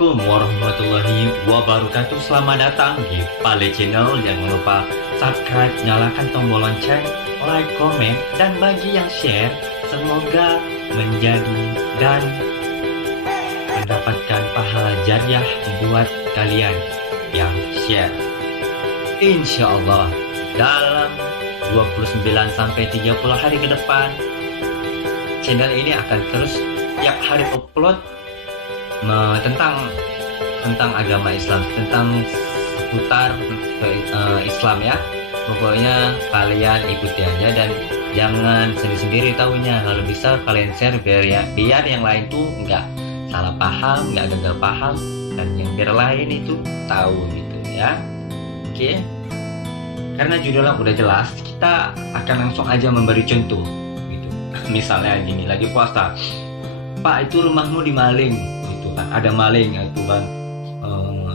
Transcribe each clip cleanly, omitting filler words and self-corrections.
Assalamualaikum warahmatullahi wabarakatuh. Selamat datang di Pale Channel. Jangan lupa subscribe, nyalakan tombol lonceng, like, komen, dan bagi yang share. Semoga menjadi dan mendapatkan pahala jariah buat kalian yang share. Insya Allah dalam 29-30 hari ke depan, channel ini akan terus tiap hari upload tentang agama Islam, tentang seputar Islam ya. Pokoknya kalian ikuti aja dan jangan sendiri-sendiri tahunya. Kalau bisa kalian share biar yang lain tuh nggak salah paham, nggak gagal paham, dan yang biar lain itu tahu gitu ya. Oke. Karena judulnya udah jelas, kita akan langsung aja memberi contoh gitu. Misalnya gini, lagi puasa, Pak, itu rumahmu dimaling gitu kan, ada maling itu kan,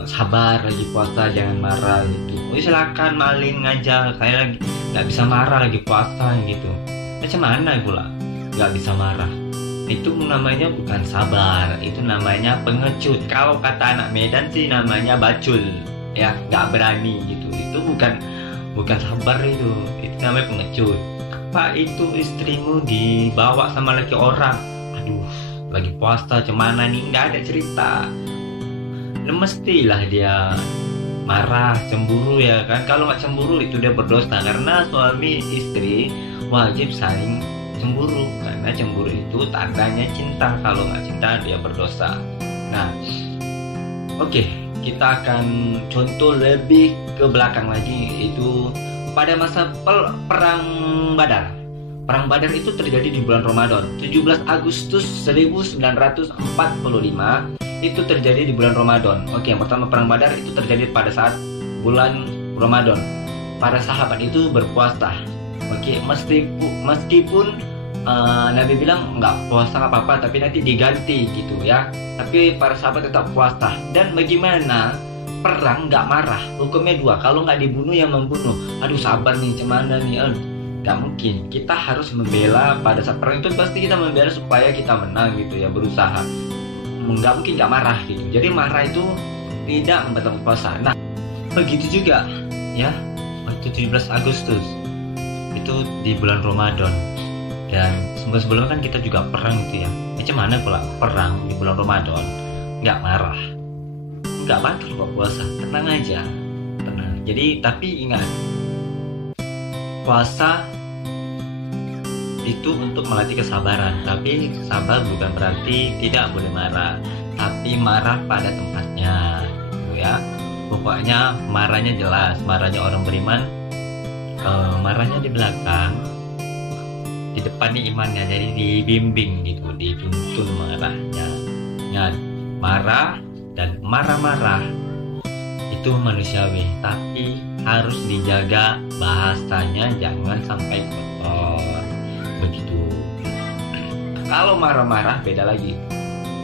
sabar lagi puasa, jangan marah gitu. Oh, silakan maling aja, saya lagi nggak bisa marah lagi puasa gitu. Macam mana pula nggak bisa marah? Itu namanya bukan sabar, itu namanya pengecut. Kalau kata anak Medan sih namanya bacul ya, nggak berani gitu. Itu bukan sabar, itu namanya pengecut. Pak, itu istrimu dibawa sama laki orang, aduh lagi puasa cemana nih, nggak ada cerita. Mestilah dia marah, cemburu ya kan. Kalau nggak cemburu itu dia berdosa, karena suami istri wajib saling cemburu, karena cemburu itu tandanya cinta. Kalau nggak cinta dia berdosa. Nah, oke, kita akan contoh lebih ke belakang lagi, itu pada masa perang Badar. Perang Badar itu terjadi di bulan Ramadan, 17 Agustus 1945 itu terjadi di bulan Ramadan. Oke, yang pertama perang Badar itu terjadi pada saat bulan Ramadan. Para sahabat itu berpuasa. Oke, meskipun Nabi bilang nggak puasa nggak apa-apa, tapi nanti diganti gitu ya. Tapi para sahabat tetap puasa. Dan bagaimana perang nggak marah? Hukumnya dua, kalau nggak dibunuh ya membunuh. Aduh sabar nih, cemana nih, nggak mungkin. Kita harus membela. Pada saat perang itu pasti kita membela supaya kita menang gitu ya, berusaha. Nggak mungkin nggak marah gitu. Jadi marah itu tidak membatalkan puasa. Nah, begitu juga ya, waktu 17 Agustus itu di bulan Ramadan. Dan sebelumnya kan kita juga perang gitu ya. Macam mana pula perang di bulan Ramadan nggak marah, nggak batal kok puasa, tenang aja, tenang. Jadi tapi ingat, puasa itu untuk melatih kesabaran. Tapi sabar bukan berarti tidak boleh marah, tapi marah pada tempatnya gitu ya. Pokoknya marahnya jelas, marahnya orang beriman, marahnya di belakang, di depannya imannya. Jadi dibimbing gitu, dituntun marahnya. Ingat, marah dan marah-marah itu manusiawi, tapi harus dijaga bahasanya, jangan sampai kotor begitu. Kalau marah-marah beda lagi,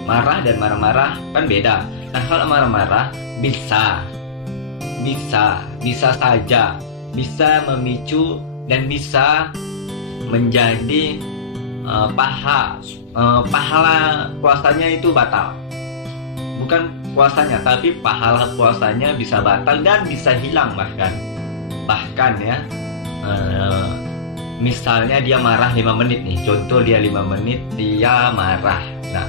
marah dan marah-marah kan beda. Nah, kalau marah-marah bisa saja bisa memicu dan bisa menjadi pahala puasanya itu batal. Bukan puasanya, tapi pahala puasanya bisa batal dan bisa hilang bahkan ya. Misalnya dia marah 5 menit nih, contoh dia 5 menit dia marah. Nah,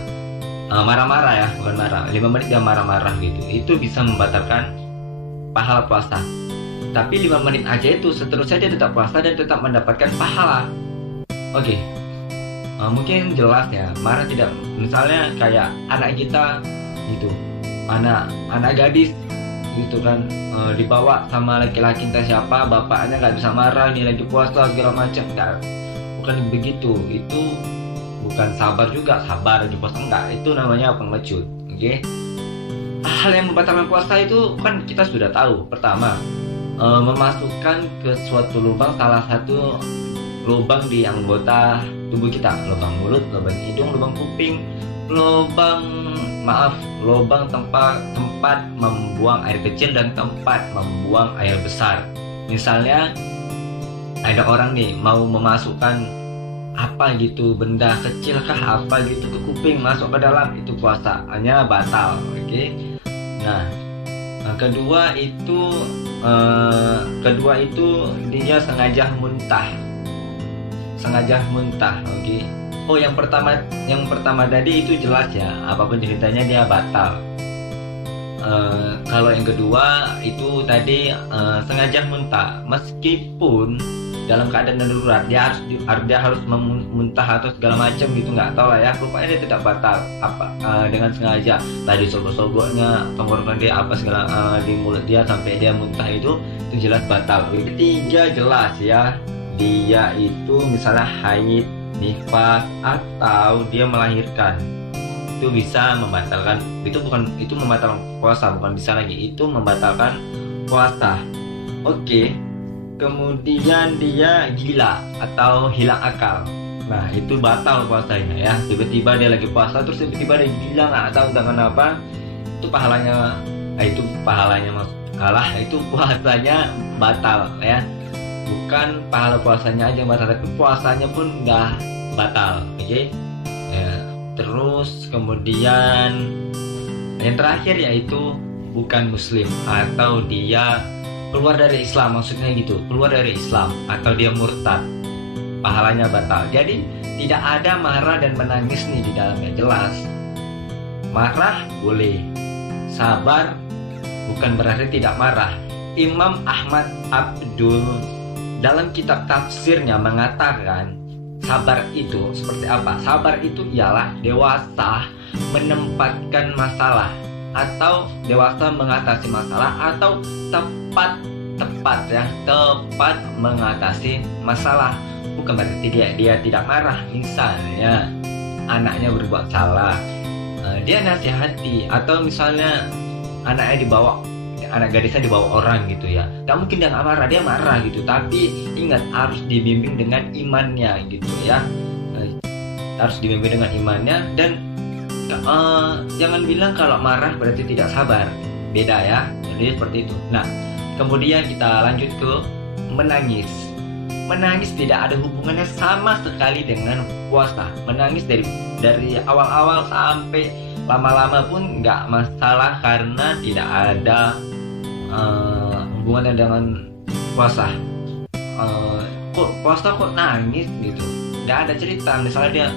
marah-marah ya, bukan marah, 5 menit dia marah-marah gitu, itu bisa membatalkan pahala puasa. Tapi 5 menit aja itu, seterusnya dia tetap puasa dan tetap mendapatkan pahala. Oke, mungkin jelas ya, marah tidak. Misalnya kayak anak kita gitu, anak gadis gitu kan, dibawa sama laki-laki entah siapa, bapaknya nggak bisa marah, ini lagi puasa segala macam. Bukan begitu, itu bukan sabar juga, sabar lagi puasa enggak, itu namanya pengecut. Oke, hal yang membatalkan puasa itu kan kita sudah tahu. Pertama, memasukkan ke suatu lubang, salah satu lubang di anggota tubuh kita, lubang mulut, lubang hidung, lubang kuping, lubang tempat membuang air kecil dan tempat membuang air besar. Misalnya ada orang nih mau memasukkan apa gitu, benda kecil kah apa gitu ke kuping masuk ke dalam, itu puasanya batal. Oke. Nah, kedua itu dia sengaja muntah. Oke. Oh, yang pertama tadi itu jelas ya, apapun ceritanya dia batal. Kalau yang kedua itu tadi sengaja muntah, meskipun dalam keadaan darurat dia harus memuntah atau segala macam gitu, nggak tahu lah ya, rupanya dia tidak batal dengan sengaja tadi sogok-sogoknya tenggorokan dia apa segala di mulut dia sampai dia muntah, itu jelas batal. Ketiga jelas ya, dia itu misalnya haid, nifas, atau dia melahirkan, itu bisa membatalkan, itu membatalkan puasa, bukan bisa lagi, itu membatalkan puasa. Oke. Kemudian dia gila atau hilang akal, nah itu batal puasanya ya. Tiba-tiba dia lagi puasa terus tiba-tiba dia gila, nggak tahu entah kenapa, itu pahalanya kalah, itu puasanya batal ya. Bukan pahala puasanya aja yang batal, tapi puasanya pun udah batal. Oke. Ya. Terus kemudian yang terakhir yaitu bukan muslim atau dia keluar dari Islam, maksudnya gitu, keluar dari Islam atau dia murtad, pahalanya batal. Jadi tidak ada marah dan menangis nih di dalamnya, jelas. Marah boleh, sabar bukan berarti tidak marah. Imam Ahmad Abdul dalam kitab tafsirnya mengatakan sabar itu seperti apa? Sabar itu ialah dewasa menempatkan masalah, atau dewasa mengatasi masalah, atau tepat mengatasi masalah. Bukan berarti dia tidak marah. Misalnya anaknya berbuat salah, dia nasihati, atau misalnya anak gadisnya dibawa orang gitu ya, gak mungkin dia gak marah, dia marah gitu, tapi ingat harus dibimbing dengan imannya gitu ya, harus dibimbing dengan imannya. Dan jangan bilang kalau marah berarti tidak sabar, beda ya. Jadi seperti itu. Nah, kemudian kita lanjut ke menangis. Menangis tidak ada hubungannya sama sekali dengan puasa. Menangis dari awal-awal sampai lama-lama pun nggak masalah, karena tidak ada hubungannya dengan puasa. Kok puasa kok nangis gitu? Nggak ada cerita. Misalnya dia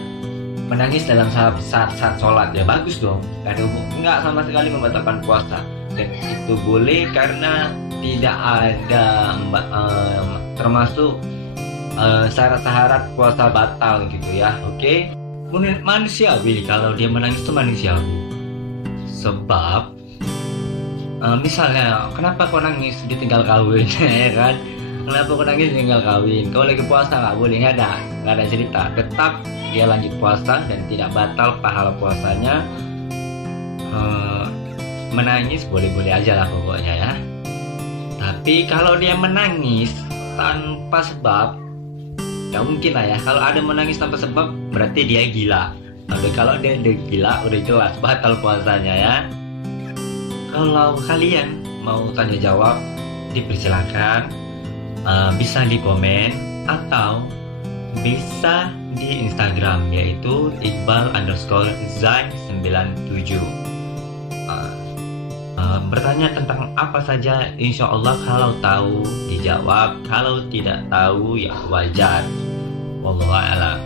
menangis dalam saat sholat, ya bagus dong, nggak sama sekali membatalkan puasa. Dan itu boleh karena tidak ada termasuk syarat-syarat puasa batal gitu ya. Oke. Manusiawi kalau dia menangis itu manusiawi. Sebab misalnya kenapa kau nangis ditinggal kawin ya kan? Kenapa kau nangis ditinggal kawin? Kau lagi puasa nggak boleh, nggak ada cerita. Tetap dia lanjut puasa dan tidak batal pahala puasanya. Menangis boleh-boleh aja lah pokoknya ya. Tapi kalau dia menangis tanpa sebab, gak mungkin lah ya. Kalau ada menangis tanpa sebab berarti dia gila. Tapi kalau dia gila udah jelas batal puasanya ya. Kalau kalian mau tanya jawab, dipersilakan, bisa di komen atau bisa di Instagram, yaitu Iqbal_Zai97. Bertanya tentang apa saja, insya Allah kalau tahu dijawab, kalau tidak tahu ya wajar. Wallahu a'lam.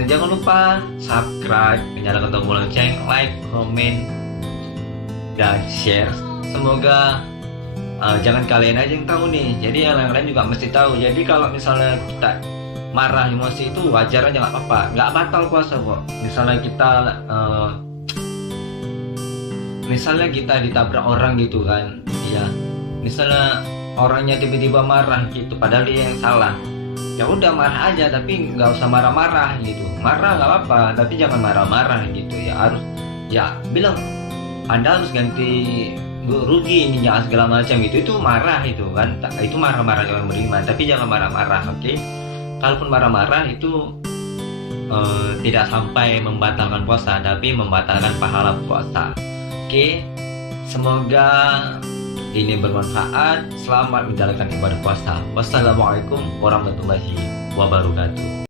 Dan jangan lupa subscribe, nyalakan tombol lonceng, like, komen, dan share. Semoga jangan kalian aja yang tahu nih, jadi yang lain juga mesti tahu. Jadi kalau misalnya kita marah, emosi, itu wajar aja, nggak apa-apa, nggak batal puasa kok. Misalnya kita ditabrak orang gitu kan, ya misalnya orangnya tiba-tiba marah gitu, padahal dia yang salah, ya udah marah aja, tapi nggak usah marah-marah gitu. Marah nggak apa-apa, tapi jangan marah-marah gitu ya. Harus ya bilang Anda harus ganti rugi ini jangan segala macam gitu. Itu marah itu kan, itu marah-marah orang beriman, tapi jangan marah-marah. Oke. Kalaupun marah-marah itu tidak sampai membatalkan puasa, tapi membatalkan pahala puasa. Oke, semoga ini bermanfaat. Selamat menjalankan ibadah puasa. Wassalamualaikum warahmatullahi wabarakatuh. wabarakatuh.